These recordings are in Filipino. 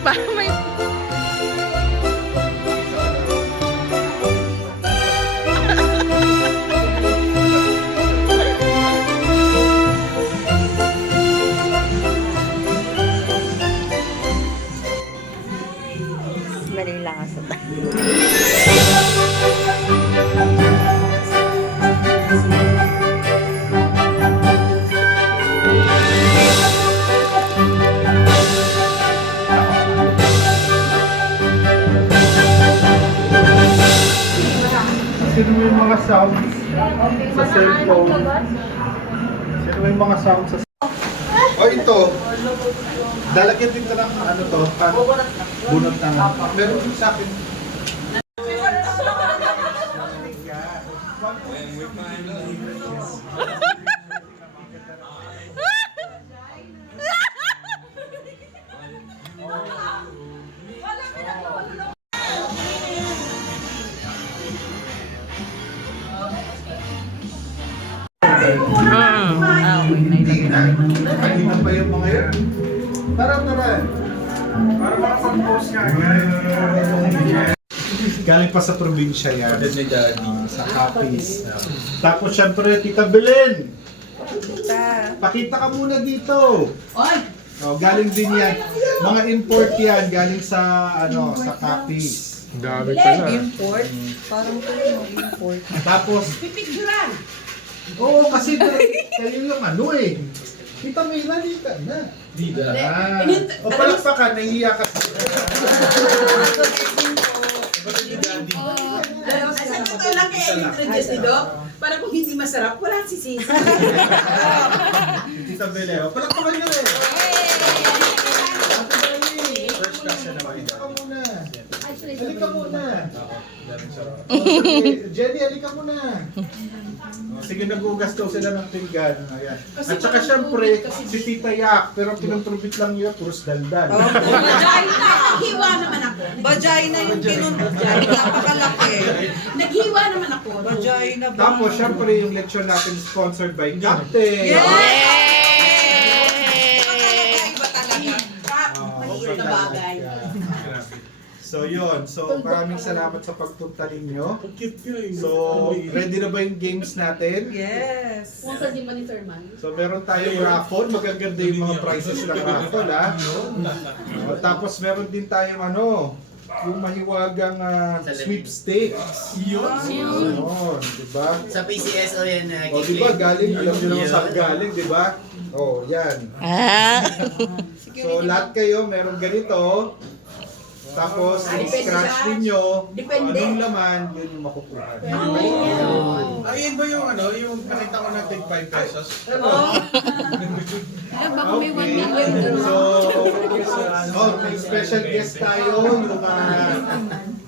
Para may... Dali lang sa Sino yung mga sounds sa cellphone? Sino yung mga sounds sa O ito, dalagyan dito ng ano to, bunot na nga. Meron din sa akin. Kanina pa yung mga yun. Tara. Para makapag-post ka. Galing pa sa probinsya yan. Sa Capiz. Tapos syempre, Tita Belen. Pakita ka muna dito. Oh, galing din yan. Mga import yan. Galing sa sa Capiz. Dami pala. import. Parang ito yung import. Tapos, Pipicturan! oo, kasi kayo yung Kita may nalita na. Dida. O palakpakan, nahihiya ka. Sa totoo lang kaya in-introduce ni Doc, para kung hindi masarap, walang sisisi. Tita Bele, o palakpakan nyo rin. First class na naman. Halika ka muna. Halika muna. Jenny, halika muna. Sige, nagugas daw sila ng pinggan. Ayan. At saka syempre, si Tita Yak, pero pinontrubit lang niya, puros daldal. Vagina! Naghiwa naman ako. Vagina yung kinunod. Napakalaki. Naghiwa naman ako. Vagina ba? Tapos syempre, yung lecture natin sponsored by Captain. Yay! Iba talaga. Mahirap na bagay. So yun, so maraming salamat sa pagpunta ninyo. So, ready na ba yung games natin? Yes. So meron tayong raffle, magaganda yung mga prizes ng raffle tapos meron din tayong yung mahiwagang sweepstakes. Yun, diba? Sa PCSO yan. O diba, galing, alam nyo naman saan galing, diba? O, yan. So lahat kayo, meron ganito. Tapos, scratch ninyo, anong laman, yun yung makukuha. Ayun ba yung yung nakita ko natin 5 pesos? Baka may 1 million So, may special guest tayo,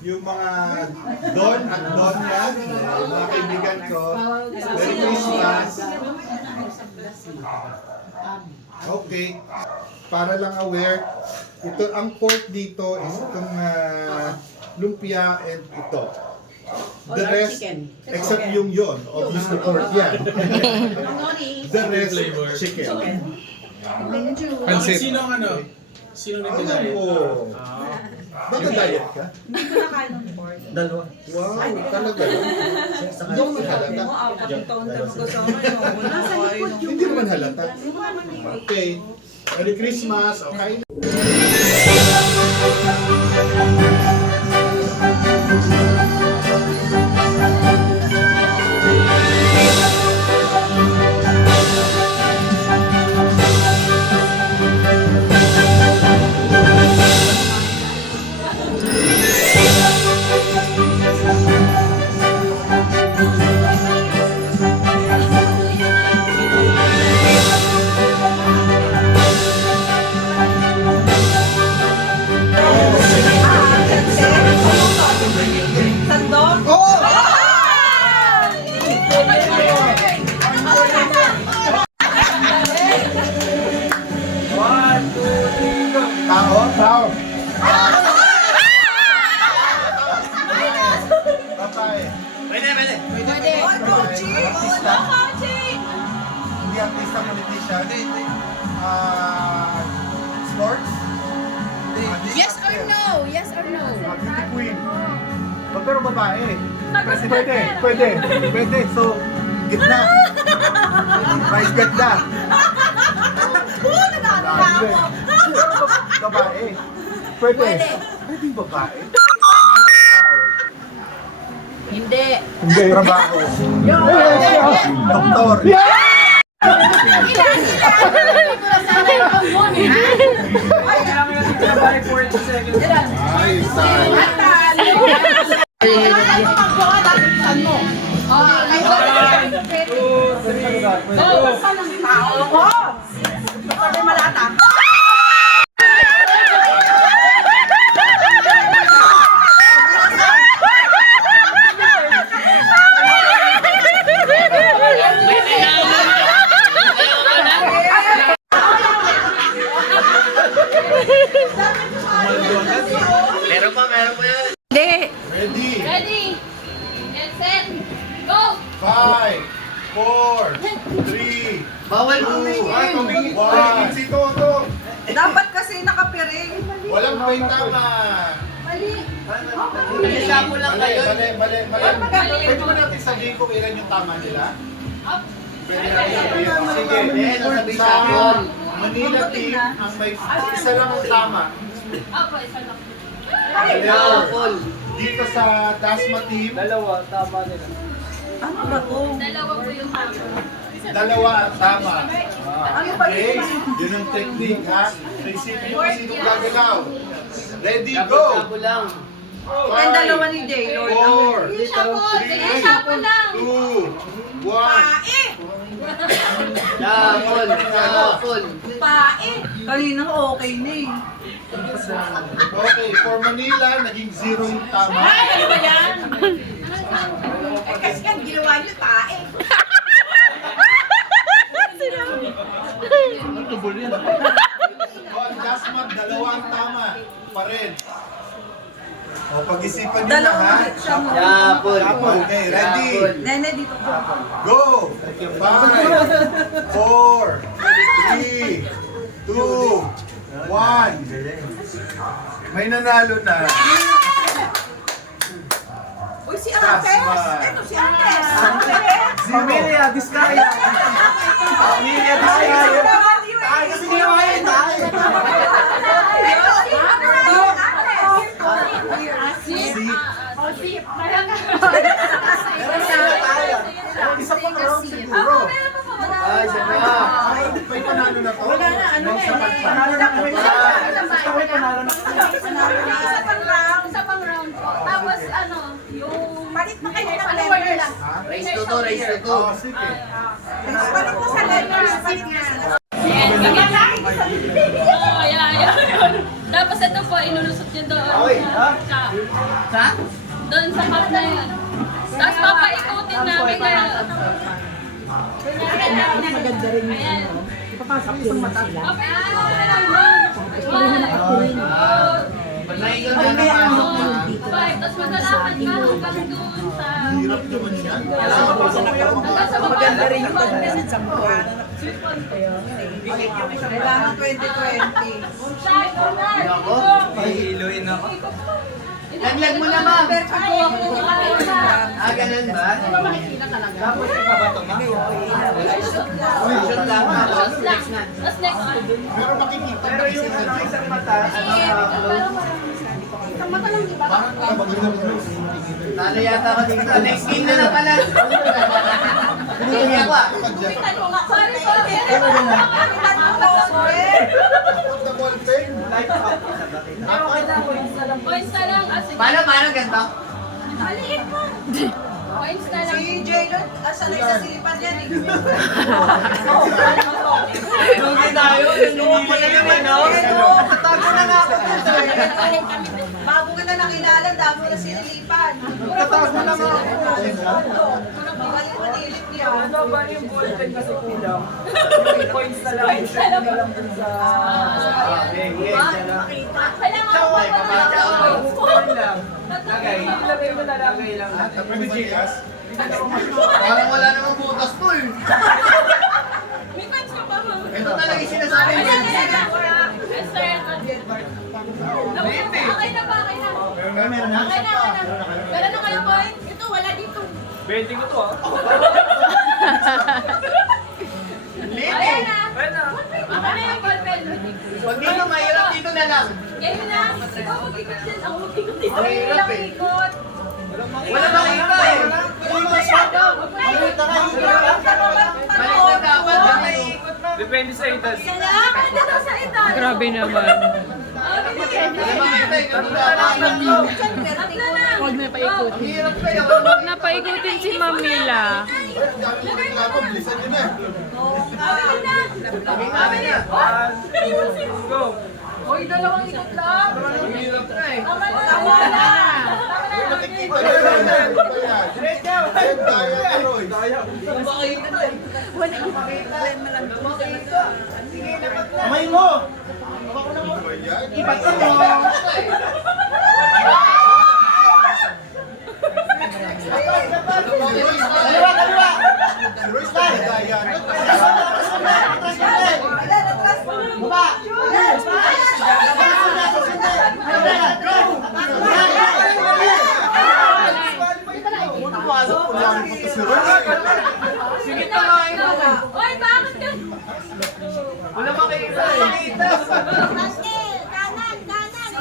yung mga Don at Donya, yung mga kaibigan ko. Merry Christmas! Okay, para lang aware, ito ang pork dito is itong lumpia and ito. The rest, except yung obviously pork yan. The rest, chicken. Pansit. Sino nag-diet? Nag-diet ka? Hindi ko nakain ng pork. Dalawa. Wow, talaga. Yung halata. Apat taon tayo magkasama yun. Wala sa likod yung... Hindi naman halata. Okay. Merry Christmas. Okay. Tao. Bye-bye. Pwede. Artista. Hindi artista, politician. Sports. Yes or no? Yes or no? Beauty queen. Pero babae. Pwede. So, gitna. Vice ganda. Babae. Pwede yung babae. Hindi. Hindi. Trabaho. Doktor. Ay, sayang. Meron pa yan. Hindi. Ready? Ready? Get set. Go! 5, 4, 3, Bawal 2, tumingin. 1. Si Toto. Dapat kasi nakapiring. Walang may tama. Isapo lang kayo. Mali. Pwede mo natin sabihin kung ilan yung tama nila? Pwede natin sabihin. Sige. Nasabi Sa sa Manila team, ang may isa lang ang tama. Apo, isa lang. Apple. Dito sa Dasma team, Dalawa po yung tama. dalawa ang tama. Okay? Yun ang technique, ha? Isipin nyo kung sinong gagalaw. Ready, go! Isapo lang. Ang dalawa ni Jay, Lord. 4, Sige, shapo lang. 2, 1. Apple. Kanina okay na eh. Okay, for Manila, naging 0 yung tama. Kasi ang ginawa niyo, tae. O, ang Dasma, dalawa ang tama. Pa rin. O, pag-isipan nyo na, ha? Apple. Okay, ready? Nene, dito ko. Go! 5, 4, 3, 2, 1. May nanalo na. Uy, si Ates! Ito si Ates! Zero. Diskaya. Pamilya, Diskaya. Tayo kasi ginawa yun, tayo. Isa pang round siguro. Ay, sabi na. Ay, may panalo na to? Wala na, ano na Panalo na kami. Gusto ko yung panalo na kami. Isa pang round po. Tapos ano, yung... Palit mo kayo ng Follower letters. lang. Race to to, race to to. Oh, sige. Palit mo sa letters. Palit mo sa letters. Oo, yeah. Tapos ito po, inulusot niyo doon. Sa? Doon sa cup na yun. Tapos papaikutin namin ngayon. Maganda rin yung Ayan. ipapasok yung mga sila. Papaikutin na lang doon. 1, 2, Naigan na napasok mo. 5. Tapos maglalakad ka hanggang doon sa... Hirap naman yan. Hanggang sa baba. Maganda rin yung pag-message sa mukha. Kailangan 2020. Ako? Mahihiluin ako. Laglag mo na, ma'am. Ganun ba? Tapos ibabato, ma? Shot lang. Shots lang. Tapos next one. Pero makikita. Pero yung ano, isang mata, Parang magandang close. Talo yata ako dito. Next game na lang pala. Hindi ako ah. Sorry po. Put the ball pen. Points na lang. Ah, sige. Paano ganito? Points na lang. Si Jay, Lord, asanay sa silipan yan eh. Lugi tayo. Nanungo na naman, no? Katago na nga ako. Bago ka na nakilala, dami mo na sinilipan. Katago na nga ako. Balik manilip niya. Ano ba yung bulletin kasi kulang? Yung points na lang. Points na lang dun sa... Kailangan lang. Lagay. Ilagay mo na lagay lang. Pwede Gigas? Parang wala namang butas to eh. May points ka pa, ma'am. Ito talaga yung sinasabi mo. Ayan. Yes, sir. Okay na ba? Okay na. Okay na. Meron na kayo, boy? Ito, wala dito. Pwede ko to ah. Ayan na. Okay na yung ballpen. Pag dito, mahirap dito na lang. Game na. Ikaw mag-ikot din. Ako mag-ikot dito. Ang hirap Ilang eh. ikot. Wala makita eh. Balik na dapat, nakaikot na. Depende sa edad. Salamat dito sa ito. Grabe naman. Wala makita eh. Ganun na. Tatlo na. Huwag na paikot. Ang hirap kaya. Huwag na paikutin si Mamila. Bilisan nyo na. Kami na. Go. Hoy, dalawang ikot lang. Ang hirap na eh. Tama na. Tama na. Nakikita nyo na. Daya, Roy. Kamay mo. Ipat mo. Kaliwa, kaliwa. Si Roy sa daya. Baba. Pumasok po lang po si Roy. Sige na nga ito. Hoy, bakit ka? Wala makikita eh. Kanan, kanan.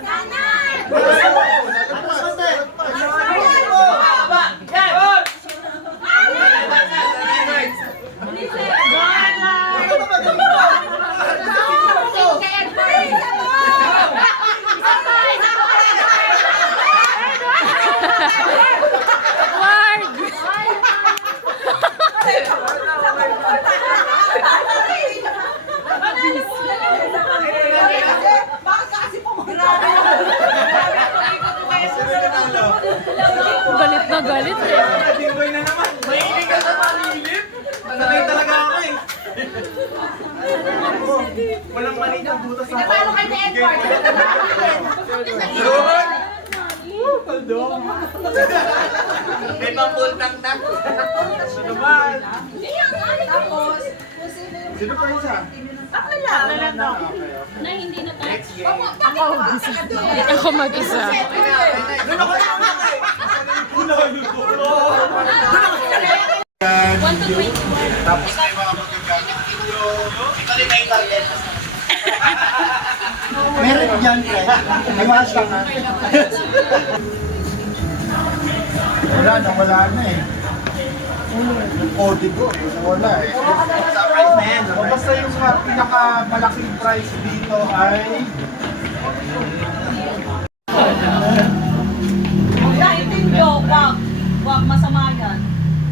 Kanan. Bakit kasi pumunta? Galit na galit eh. Dinggoy na naman. Mahilig ka sa panilip. Sanay talaga ako eh. Walang maliit ang butas sa Paano kayo na Edward? May pampultang na. Sa naman. Tapos, Sino pa isa? ako lang. Na hindi na tayo. Ako mag-isa. Doon ako na ako eh. 1 to 20. Tapos may mga magagamit dito. Ito rin may target. Meron dyan, pre. May mga siya nga. Wala na eh. Yung kodigo eh, wala eh. Surprise na yan. O basta yung pinakamalaking price dito ay Dahil ito, wag masama yan.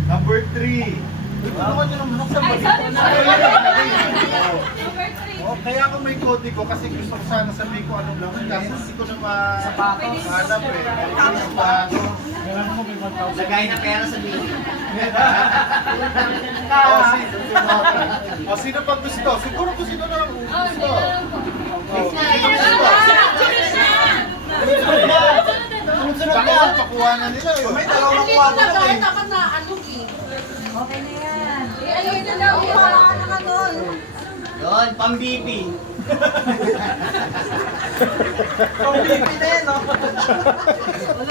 number 3. Tulungan nyo naman ako sa Ay, sorry, sorry. Number 3. Oh, kaya ako may kodigo kasi gusto ko sana sabihin ko anong lang. Kasi hindi ko na mahanap eh. Yung bago. Lagay na pera sa bill. Sino pa gusto? Siguro kung sino na ang Oh, gusto. Baka pakuha na nila yun. May dalawang kwarto eh. Dapat na ano eh. Okay na yan. Ayun na daw. Wala ka na ka doon. Yun, pang BP. Pang BP na yun, no?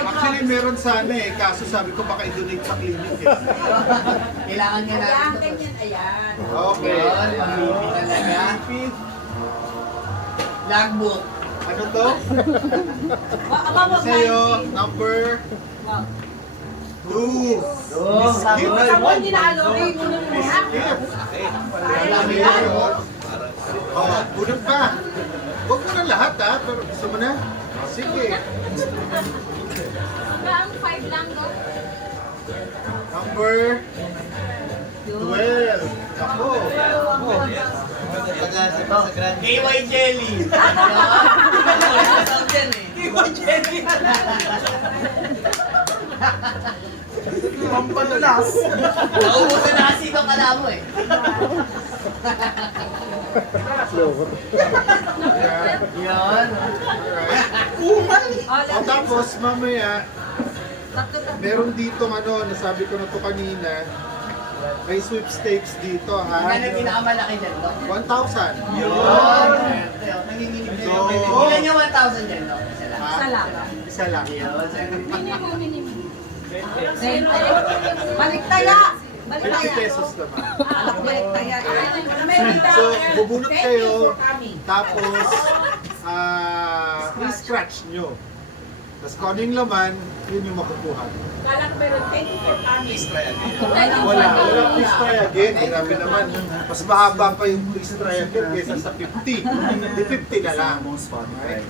Actually, meron sana eh. Kaso sabi ko baka i-donate sa clinic eh. Kailangan niya natin. Ayan, ganyan, ayan. Okay. Yun, pang BP talaga. Logbook. Ano to? Aba mo, Sa'yo, number 2. Ako hindi na ano, okay, unang muna. Marami yun. Oh, unang pa. Huwag mo na lahat ha, pero gusto mo na? Sige. Hanggang 5 lang go. Number 12. Ako. KY Jelly. KY Jelly. Pampadulas. Naubusan na kasi itong kala mo eh. Yan. O tapos, mamaya, meron dito ano, nasabi ko na to kanina, May sweepstakes dito, ha? Magkano yung pinakamalaki dyan, no? 1,000. Yun! Nanginginig na So, yun. Ilan yung 1,000 dyan, no? Isa lang. Ha? Isa lang. Yun, sir. Baliktaya! 50 pesos naman. Baliktaya. So, bubunot kayo, tapos, i-scratch nyo. Tapos kung ano yung laman, yun yung makukuha. Kala ko meron 24 kami. Wala. Walang please try again. Grabe naman. Mas mahaba pa yung please try again kaysa sa 50. Di 50 na lang. Okay?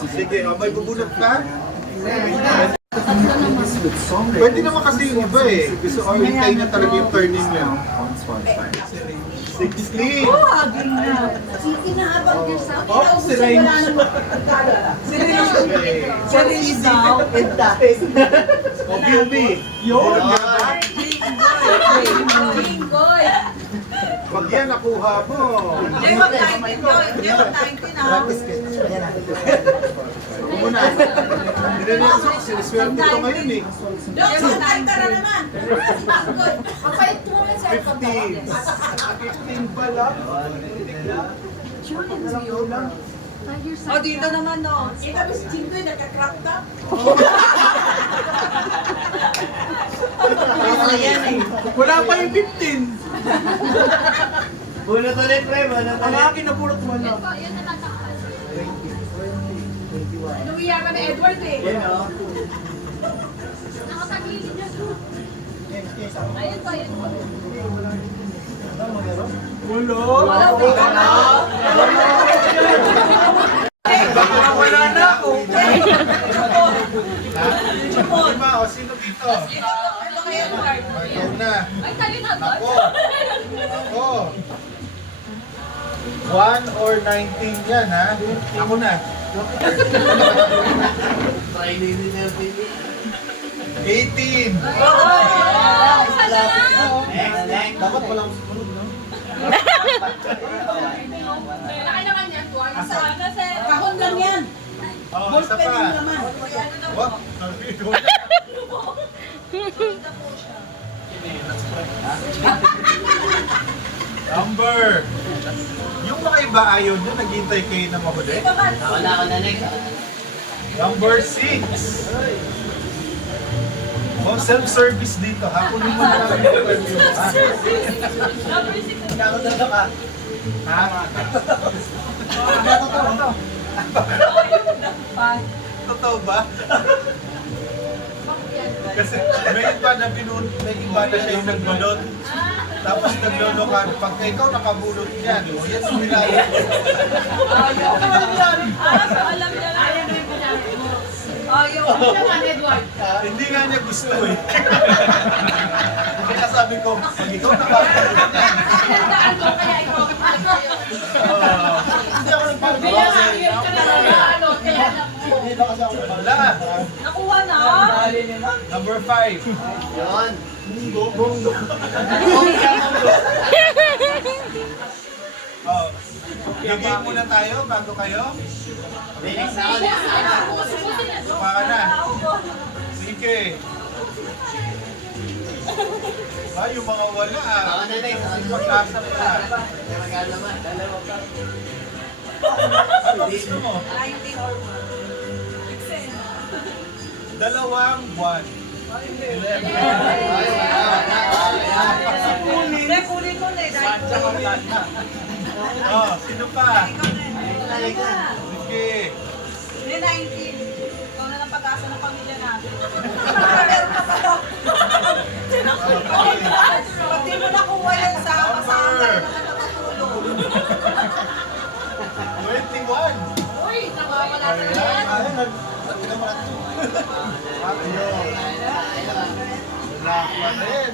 Sige, may bubunot ka? Pwede naman kasi yung iba eh. Gusto ko hintayin na talaga yung turning nyo. 16! Inaabang ka sa Oh, si Range. Sarili daw. O, Bilby. Yun! Bingoy! Pag yan nakuha mo. Hindi, wag 19 yun. Hindi, wag 19 ha. Muna. Hindi na yung siniswerte ko ngayon eh. Dok, saan ka na naman? Mapait mo naman sa 15. 15 pa lang. O, dito naman no. Kita mo si Jimboy, nagka-crop top. Wala pa yung 15. Bunot ulit, pre. Bunot Ang ulit. akin nabulot mo na. Yun natatakpan. Inuwiya ka na Edward eh. Yun, no? Nakatagilid na siya. Ayun po, ayun po. Wala na ako. Diba? O, sino dito? Ito kayo, Mark. Ikaw na. Ay, tayo na to. Ako. Ako. 1 or 19 yan, ha? Ako na. Try din nila, baby. 18. Isa na lang. Next, next. Dapat walang sumunod, no? Laki naman yan, tuwag. Sana, sir. Kahon lang yan. Oh, isa pa. naman. What? Number. Yung mga iba ayaw nyo, naghintay kayo na mahuli. Ako na next. Number 6. Oh, self-service dito, ha? Kunin mo na lang yung review, ha? Ako na ka. Ha? Totoo ba? Kasi may iba na may iba na siya yung nagbalot. Tapos naglolo ka, pag ikaw nakabulot yan, o yan ang nilayo. Alam niya lang. Ayaw. Hindi nga niya gusto eh. Kaya sabi ko, pag ikaw nakabulot yan. Tandaan mo, kaya ikaw. Hindi ako nagpapagawa. Wala. Nakuha na. Number 5. Yun. Oh. Gigay muna tayo bago kayo. Next ako, next ako. Sapa ka na. Sige. Ba, yung mga wala ah. Ako na next. Pag-asa pa. May magkano naman. Dalawa pa. Ano gusto mo? 19 or more. 2 buwan. Hindi, kunin mo na eh. Oh, sino pa? Ikaw na eh. Sige. Hindi, 19. Ikaw na lang pag-asa ng pamilya natin. Meron ka pa daw. Pag di mo nakuha yan sa kasama ka na nakatulong. 21. Uy, nawawala ka na yan. Wala pa rin.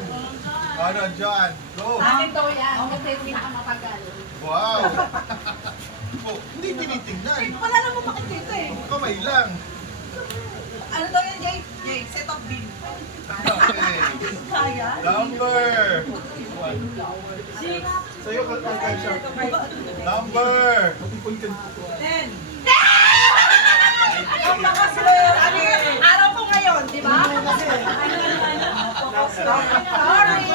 Ano, John? Go. Akin to yan. Ako tayo pinakamatagal. Wow. Oh, hindi tinitingnan. Wala na mo makikita eh. Kamay lang. Ano daw yan, Jay? Jay, set of bill. Okay. Kaya? Number. Sa'yo ka siya. Number. 10. Ang mga araw ko ngayon, di ba? Sorry.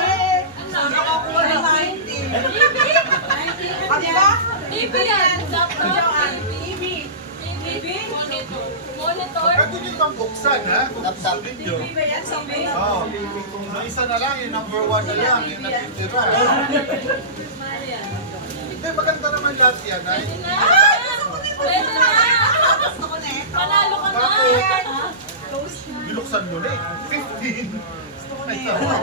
TV yan. Laptop, TV. TV? Monitor. Monitor? Pwede nyo bang buksan, ha? Kung gusto ninyo. TV ba yan? TV? Oo. So, isa na lang, yung number 1 na lang, yung natitira. Hindi, maganda naman lahat yan, ay. Pwede na. Gusto ko na eh. Panalo ka na. Bakit? Binuksan mo na eh. 15. Ay, tawa.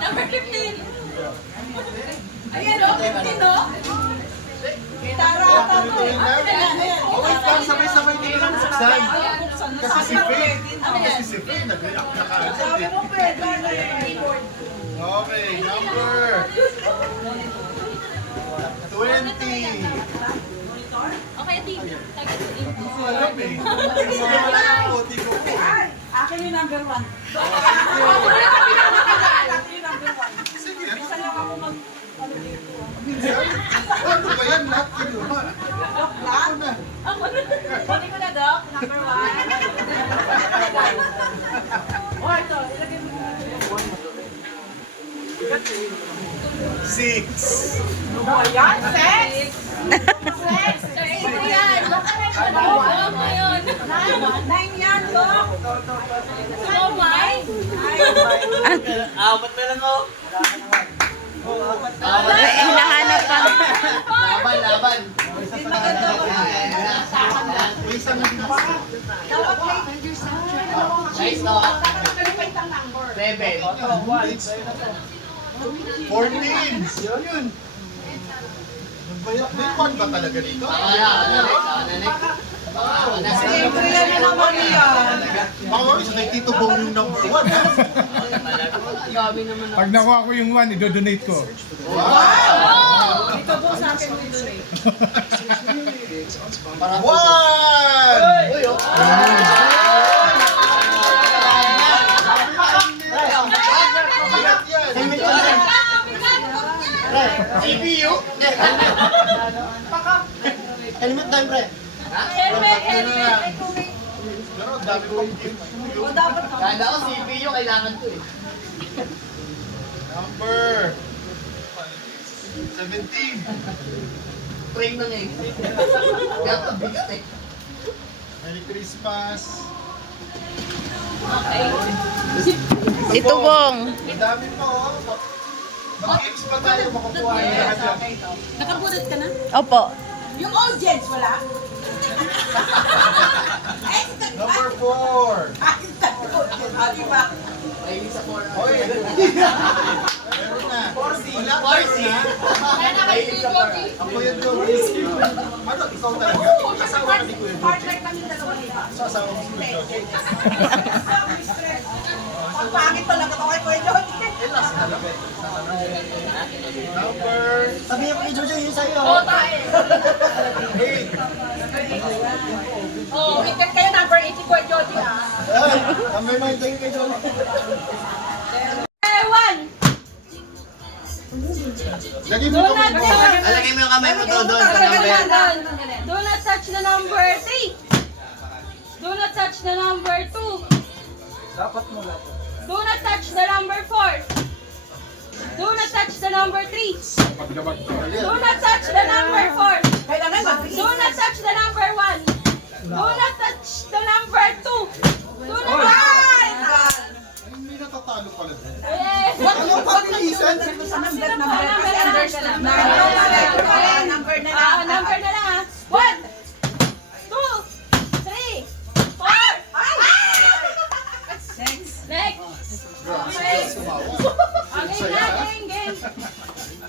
Number 15. Ayan o, 15 o. Gitara ata to eh. Oh, wait lang, sabay-sabay din lang buksan. Kasi si Faye, nag-react na kaagad Sabi eh. mo pwede na keyboard. Okay, number 20. Okay, TV. Tagad sa TV. Hindi ko alam eh. Kasi wala ako, di ko po. Ay, akin yung number 1. Akin yung number 1. Sige, ano? Isa lang ako mag... Ano dito? Minsan, ano ba yan? Lahat kinuha. Doc lang? Ano na? Kunin ko na, Doc. Number 1. O, ito. Ilagay mo na. 6. Ayan, 6. Sir Adrian, ano mo yun? 9 yan, Doc. So, mine? Apat na lang ako. Hinahanap pa. Laban. May isang na din. Dapat may... Nice no? 14. Yun. May fun ba talaga dito? Siyempre yan na naman yan. Baka kami sa kay Tito Bong yung number 1, ha? Pag nakuha ko yung 1, i-donate ko. Wow! Ito po sa akin mo donate. 1! CPU? Helmet time, pre. Helmet, helmet. Pero ang dami kong gift. O, dapat to. Kala ko CPU, kailangan to eh. Number 17. Train ng eh. Kaya ito, bigat eh. Merry Christmas. Okay. Si Tubong. Ang dami po, oh. Mag-games pa tayo makukuha yung lahat yan. Nakabulat ka na? Opo. Yung audience, wala? Ay, Number 4. diba? Mahilig sa 4. Oy! Meron na. Wala pa na. Mahilig sa 4. Ako yung Joey. Ano, ikaw talaga? Asawa ka ni Kuya Joey. Partner kami dalawa nila. Sa asawa mo si Kuya Joey. Ang pangit talaga to kay Kuya Joey. Number Sabi niya pa ni Jojo yun sa'yo. Oh, tayo. 8. Oh, weekend kayo number 8 si Kuya Joey ah. Number 9 tayo kay Jojo. 1. Lagay mo kamay mo. Alagay mo yung kamay mo to doon sa number. Do not touch the number 3. Do not touch the number 2. Dapat mo lang. Do not touch the number 4. Do not touch the number 3. Do not touch the number 4. Kailangan mabilis. Do not touch the number 1. Do not touch the number 2. Do not Ay! Ay, may natatalo pala doon. Ano pa bilisan? Sa number kasi understand. Number na lang. Number na lang ha. 1, 2, 3, 4. Ay! Next. Next. Okay. Okay na, game.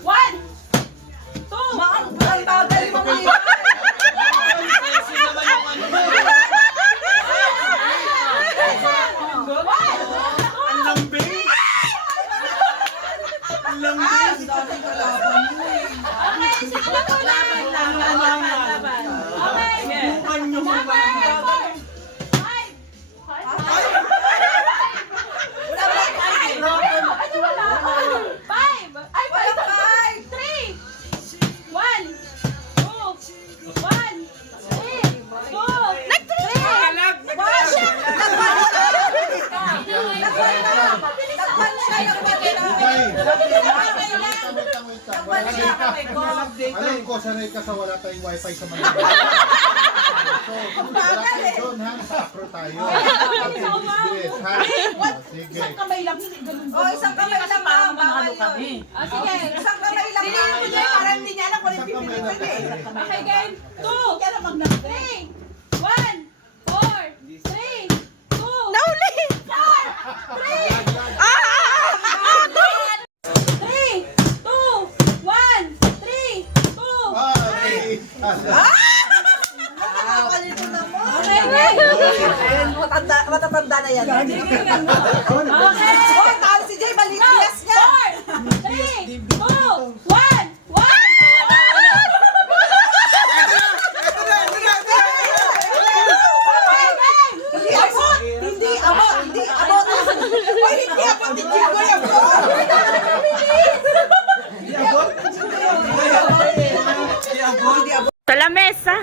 1, 2. Ang bagal mo ngayon. Ang lambing! Ang lambing! Ay, dati kalaban mo eh. Okay, sige na po na. Alam ko, sanay ka sa wala tayong wifi sa Manila. So, wala tayo doon ha, sa Afro tayo. Yes, ha? Sige. Isang kamay lang, hindi ganun. Oh, isang kamay lang Parang bawal manalo yun. kami. Sige. Isang kamay lang bawal yun. Parang hindi niya alam kung Isang yung kamay pipilitan lang eh. tayo. Okay, game. 2, Kaya naman na. 3, 1, 4, 3, 2, Nauli! 3, 2, 1, 3, 2. Okay. Okay, game. Matatanda na yan. Okay. Oh, talo si Jay, balik yes niya. 4, 3, 2, 1, 1. Hindi abot! Hindi abot! Hindi abot! Oy, hindi abot! Hindi Jimboy abot! Hindi abot! Sa lamesa.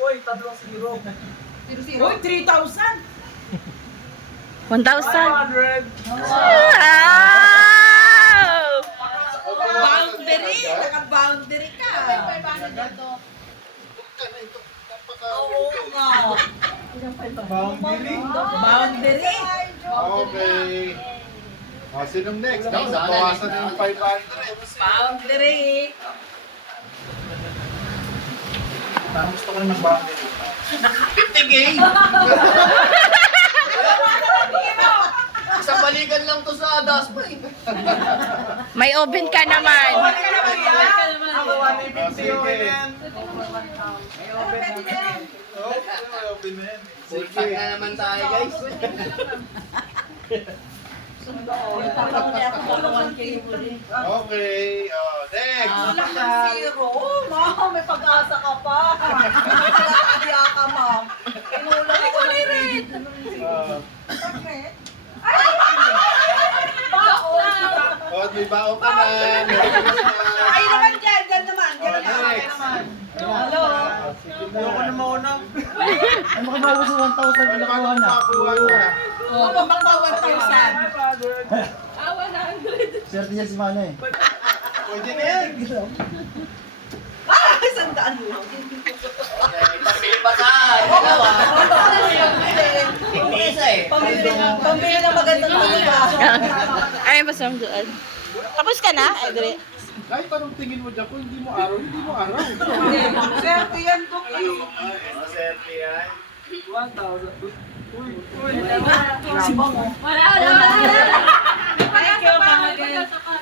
Uy, 3,000! 1,000. Wow! Boundary! Naka-boundary ka! Oo nga! Boundary. Boundary! Okay. Sinong next? Bawasan na yung 500. Boundary! Parang gusto ko rin ng boundary. 50 game! Isang balikan lang to sa daspa eh. May oven ka naman. Ako, 150 okay na yan. Open na yan. Full pack na naman tayo guys. Okay. Next. Walang zero. Ma'am, may pag-asa ka pa. Nakakaya ka, ma'am. Inulang ako ng red. Bakit? May baon ka na. Ay naman dyan, dyan naman. Dyan naman. Next. Hello. Ayoko na mauna. Ano ka ba sa 1,000 Ano ka makakuha na? Mababang 1,000. Awa na. Swerte niya si Mano eh. Pwede na yan. Ah, 100 lang. Pabili pa sa dalawa. Isa eh. Pambili ng magandang talaga. Ay, basta doon. Tapos ka na, Edre? Kahit anong tingin mo dyan, kung hindi mo araw, hindi mo araw. Swerte yan, Dok. Maserte yan. Wala. May pag-asa pa. May pag-asa pa.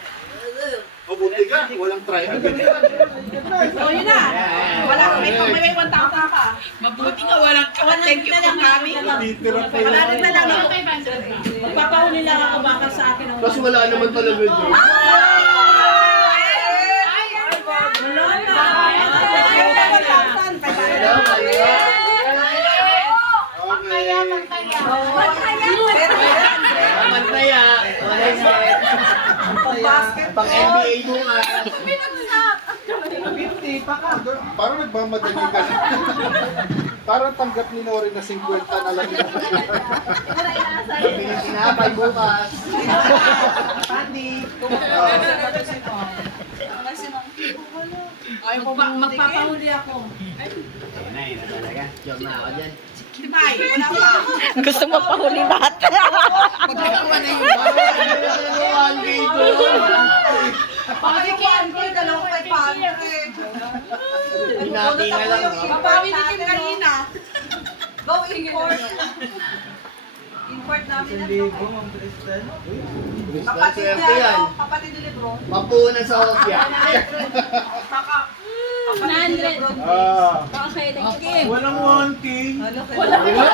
Mabuti ka, walang try agad. So, yun na. Wala, may 1,000 pa. Mabuti nga, walang thank you for coming. Titira pa Wala yun. rin na lang. Magpapahuli lang ako baka sa akin. Kasi wala naman talaga dyan. Pantaya. Wala set. Pang NBA mo nga. Parang nagmamadali ka na. Parang tanggap ni Nori na 50 na lang yun. Pabili tinapay bukas. Ay, magpapahuli ako. Ayun na talaga. Joke na ako dyan. Timay, wala pa. Gusto mo pahuli lahat. Magkakawa na yung Pakikian ko, dalawa kay Pablo eh. Hinati na lang. Papawi ni Kim kanina. Go import. Import namin na ito. Kapatid Swerte niya, yan. no? Kapatid ni Lebron. Mapunan sa Opia. 100. Okay, thank you. Walang 1K. Wala naman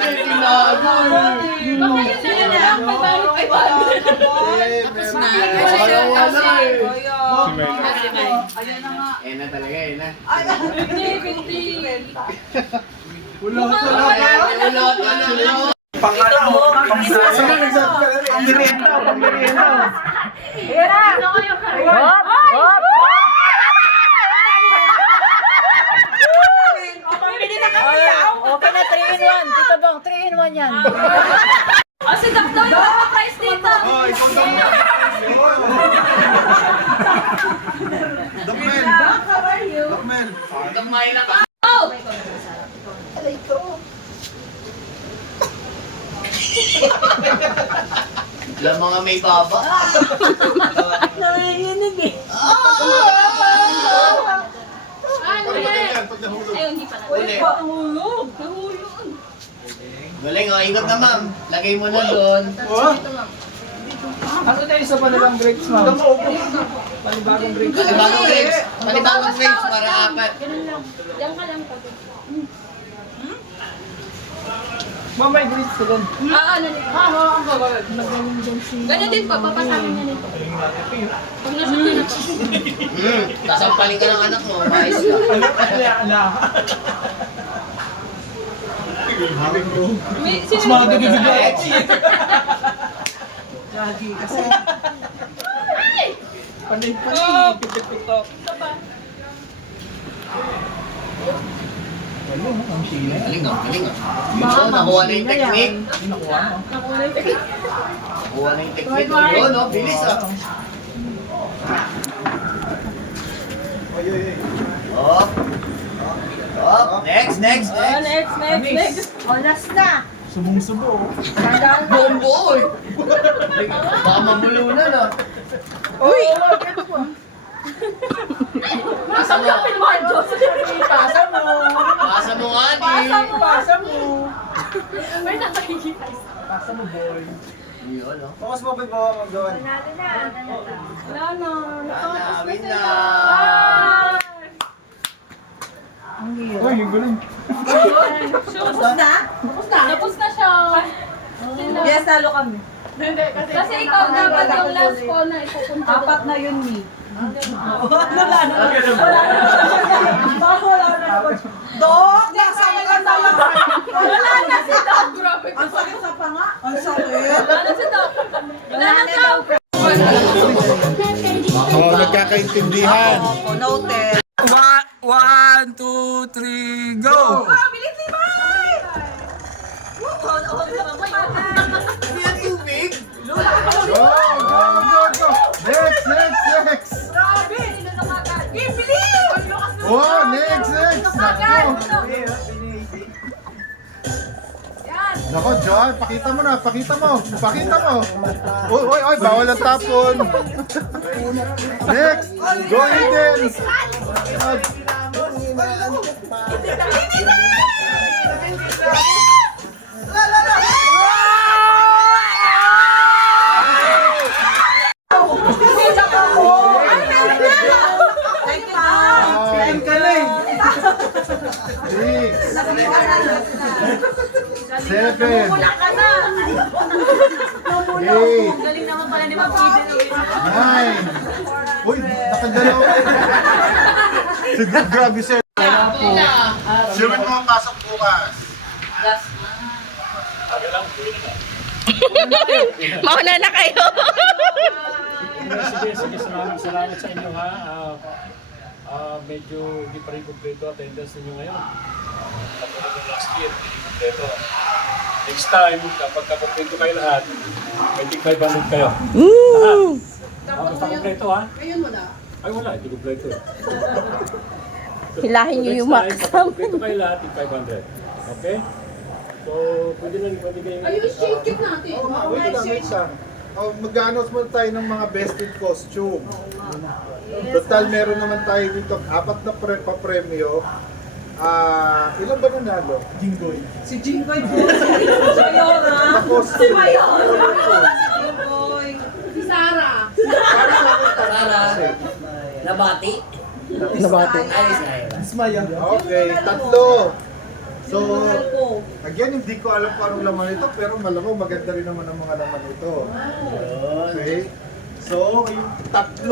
eh. Tinago. Baka yun na yun lang. May Wala eh. Ayan na nga. Eh na talaga eh na. Ay, 50. Wala Wala. Pangalaw. pambili na kami yaw. Okay na, 3 in 1. Tito Bong, 3 in 1 yan. O, si Doc daw yung price dito. Oh, ikaw daw. Mel. Kamay na ka. Alam mga may baba. Nanginginig eh. Ano Pag eh? ganyan, pag nahulog. Ay, hindi pala. Uli. Nahulog. Nahulog. Galing oh, ikot na ma'am. Lagay mo na doon. Ano na isa pa nilang grapes, ma'am? Panibagong grapes. Panibagong grapes. Panibagong grapes para apat. Ganun lang. Diyan ka lang pag. Ma'am, may grapes ka doon. Ano nito? Ganun din po, papasakin niya nito. Pag nasot niya na po. Sasampalin ka ng anak mo. Mais ka. May sino Next. Lagi kasi. Panay po. Pitik-pitok. Ang sila. Galing oh, galing oh. Yun, nakuha na yung technique. Nakuha mo. nakuha na yung technique. Nakuha na yung technique. Yun oh, bilis ah. Op. Op. Next, next, next. Next. Oras na. Subong-subo. Bombo oy. Baka mabulunan ah. Uy! Pasa mo. Pasa mo. Pasa mo nga di. Pasa mo. May nakikita. Pasa mo, boy. Yun oh. Bukas mo ba magawa? Wala na. Nakatapos Win na na. sila. Uy, yung galing. Tapos na? Tapos na siya. Sila. Yes, talo kami. Kasi ikaw dapat yung last call na ipupunta doon. Apat na yun, Mi. Wala na. Baka wala na naman. Dok! Nasama ka na lang. Wala na si Dok. Ang sakit sa panga. Ang sakit. Wala na si Doc. Wala na daw. Oh, nagkakaintindihan. Noted. 1, 2, 3, go! Bilis ni Mai! Hindi yan tubig. Go, go, go, go. Next, next, next. Grabe! Game, bilis! Oh, next, next. Nako, John, pakita mo na, pakita mo. Pakita mo. Oy, oy, oy, bawal ang tapon. Next, go Eden. Time ka na eh. 6, 7, 8, ka na. 9, Galing naman pala ni Ma'am Eden. Uy, nakagalaw. Siguro, grabe sir. Sino mo ang pasok bukas? Mauna na kayo. Sige, salamat sa inyo ha. Medyo hindi pa rin kompleto attendance ninyo ngayon. Kapag ng last year, hindi kompleto. Next time, kapag kompleto kayo lahat, may tig 500 kayo. Lahat. Basta kompleto ha. Ngayon mo na. Ay wala, hindi kompleto. Hilahin niyo yung Next time, maximum. kapag kompleto kayo lahat, tig 500. Okay? So, pwede kayo. Ayun, shake it natin. Wait lang, wait lang. Oh, mag-announce muna tayo ng mga best in costume. Total, meron naman tayo dito 4 na pa-premyo. Ilan ba nanalo? Jinggoy. Si Jinggoy po. Si Mayora. Si Mayora. Si Jinggoy. Si Sarah. Sara. Nabati. Nabati. Ay, Sara. Ismaya. Okay, 3. So, again, hindi ko alam kung anong laman ito, pero malamang maganda rin naman ang mga laman ito. Okay? So, yung 3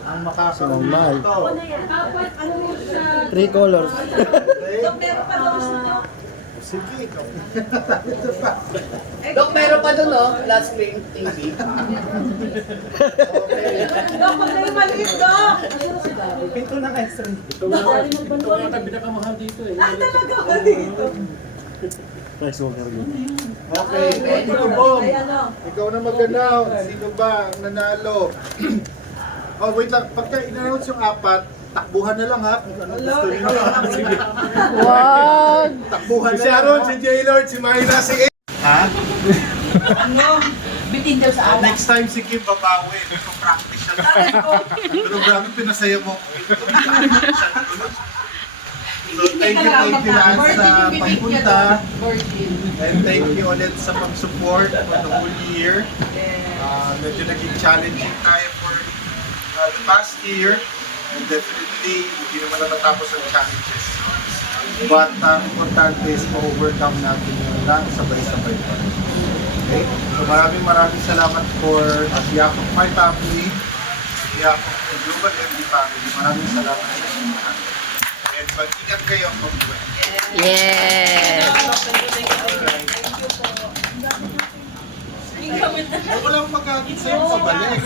ang makakaroon ito. Dapat ano siya. 3 colors. Okay? Meron pa daw siya. Sige. Dok, meron pa doon oh. Last Spring TV. Okay. Dok, wag na yung maliit, Dok. Pinto ng extra. Ito yata pinakamahal dito eh. Talaga ba dito? Okay. Ito, Bong. Ikaw na mag-announce. Sino ba ang nanalo? Oh, wait lang. Pagka in-announce yung 4, Takbuhan na lang ha. Kung ano gusto niyo. Sige. Wag. Takbuhan Si na lang. Sharon, si J-Lord, si Myra, si A. Ha? Bitin daw sa alak. Next time si Kim babawi. Ito practice siya. Pero grabe pinasaya mo. So thank you lahat sa pagpunta. And thank you ulit sa pag-support for the whole year. Medyo naging challenging tayo for the past year. And definitely, hindi naman na natapos ang challenges. But importante is ma-overcome natin yung lahat sabay-sabay pa. Okay? So maraming salamat for behalf of my family, behalf of the Global MD family. Maraming salamat sa inyo lahat. And mag-ingat kayo ang pag-uwi. Yes. Walang magkakit sa'yo pabalik.